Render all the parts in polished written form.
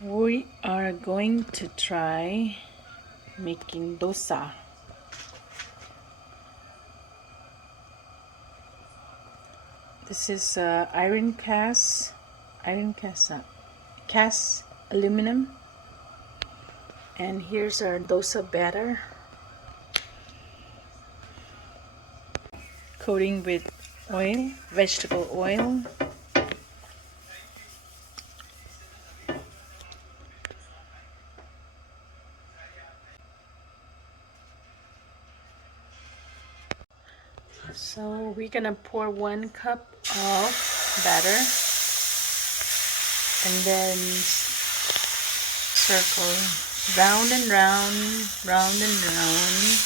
We are going to try making dosa. This is cast aluminum, and here's our dosa batter, coating with oil, vegetable oil. So we're gonna pour 1 cup of batter and then circle round and round, round and round.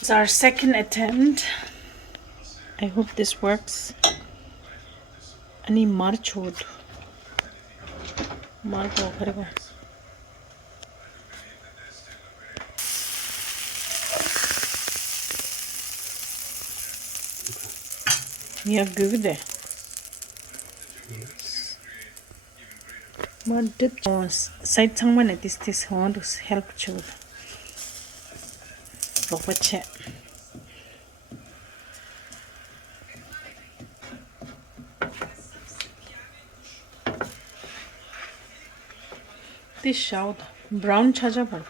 It's our second attempt. I hope this works. Ani marchod. Margo karega. Yeah, good there. But side someone at this want to help chod. Ropache. This shout brown chajabar.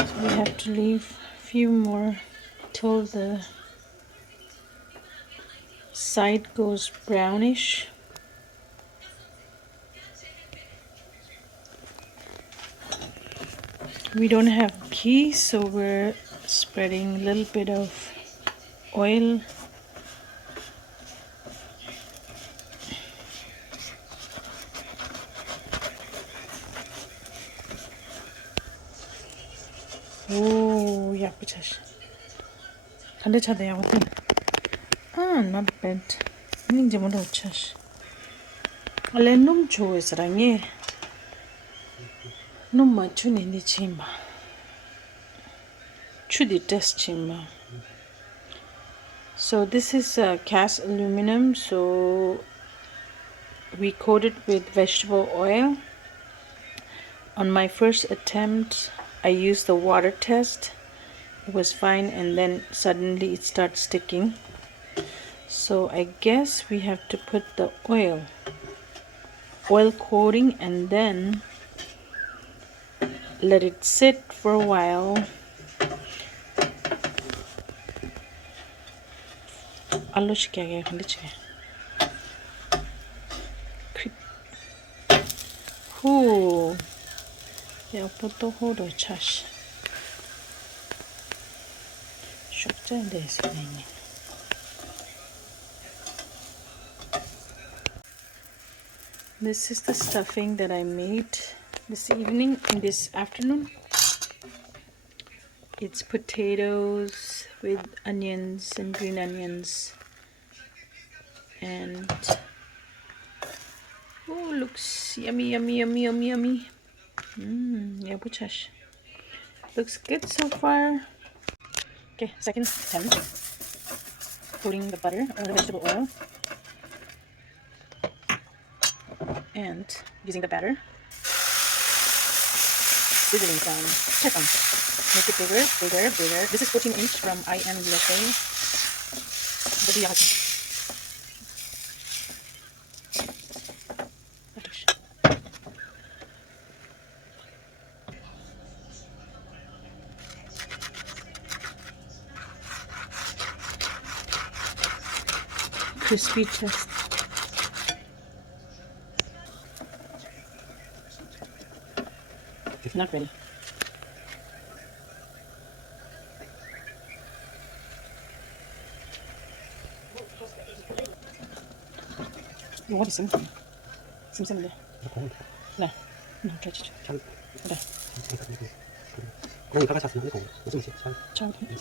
So we have to leave a few more till the side goes brownish. We don't have ghee, so we're spreading a little bit of oil. Oh, yeah, puchash. Kande chade yawatin. Not bad. Ning jemono uchash. Ale num cho esrange. Num machu nindi chimba. Chudi test chimba. So this is cast aluminum, so we coat it with vegetable oil. On my first attempt, I used the water test. It was fine, and then suddenly it starts sticking. So I guess we have to put the oil coating and then let it sit for a while. Ooh. Yeah, put the whole chash. This is the stuffing that I made this afternoon. It's potatoes with onions and green onions, and oh, looks yummy, yummy, yummy, yummy, yummy. Yeah, puchash. Looks good so far. Okay, second attempt. Putting the butter or the vegetable oil and using the batter. Sizzling sound. Check on. Make it bigger, bigger, bigger. This is 14-inch from IMUSA. Crispy test. It's not ready. What is simple? Simple. No, no, try it. Okay.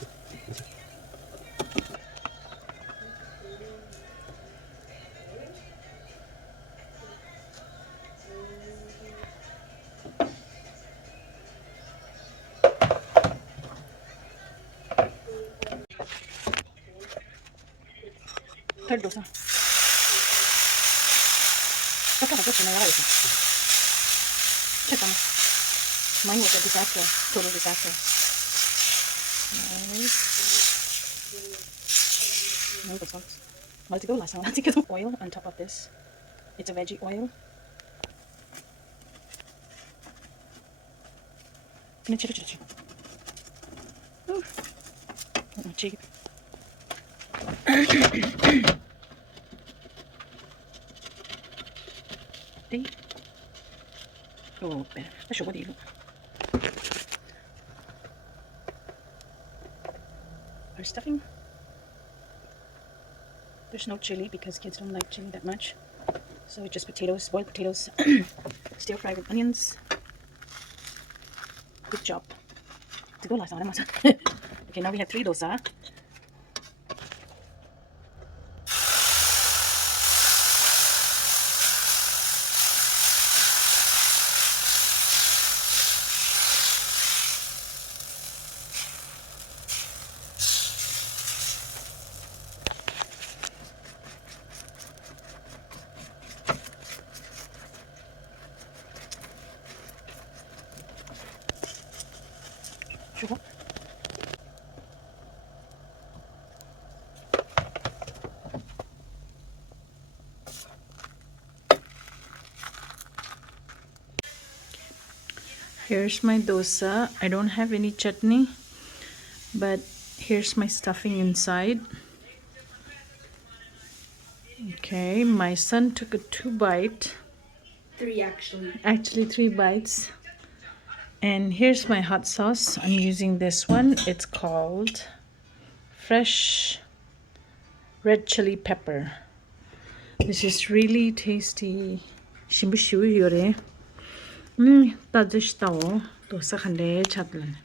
third dosa. Kakak aku cuma itu. Check on. Mine was a disaster, total disaster. Nice. No, this one's. Well, to go last time, I'll take some oil on top of this. It's a veggie oil. Cheap. Oh, better. That's what you. Our stuffing. There's no chili because kids don't like chili that much. So just potatoes, boiled potatoes, stir fry with onions. Good job. To go last time, okay, now we have 3 dosa. Sugar. Here's my dosa. I don't have any chutney, but here's my stuffing inside. Okay, my son took a 2 bite. 3 actually. Actually 3 bites. And here's my hot sauce. I'm using this one. It's called fresh red chili pepper. This is really tasty. Shimbushu yore. Tajishtawo. Dosa khande chatlan.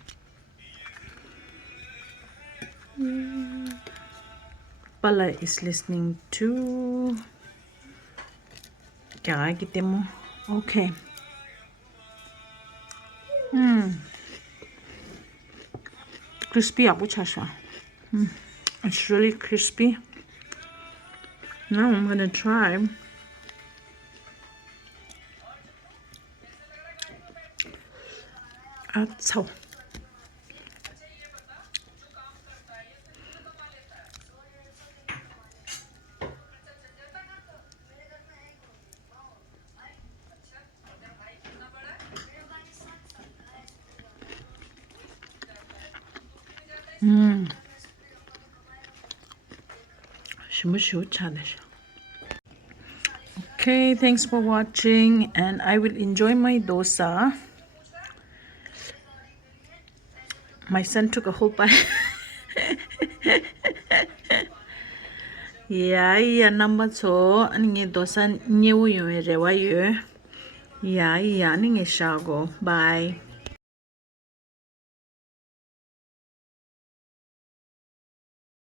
Pala is listening to. Kya kitemo? Okay. Crispy abuchasha. It's really crispy. Now I'm gonna try so okay, thanks for watching, and I will enjoy my dosa. My son took a whole bite. Yeah, number 2 aninge dosa new yu rewa yu. Yeah, aninge shago. Bye.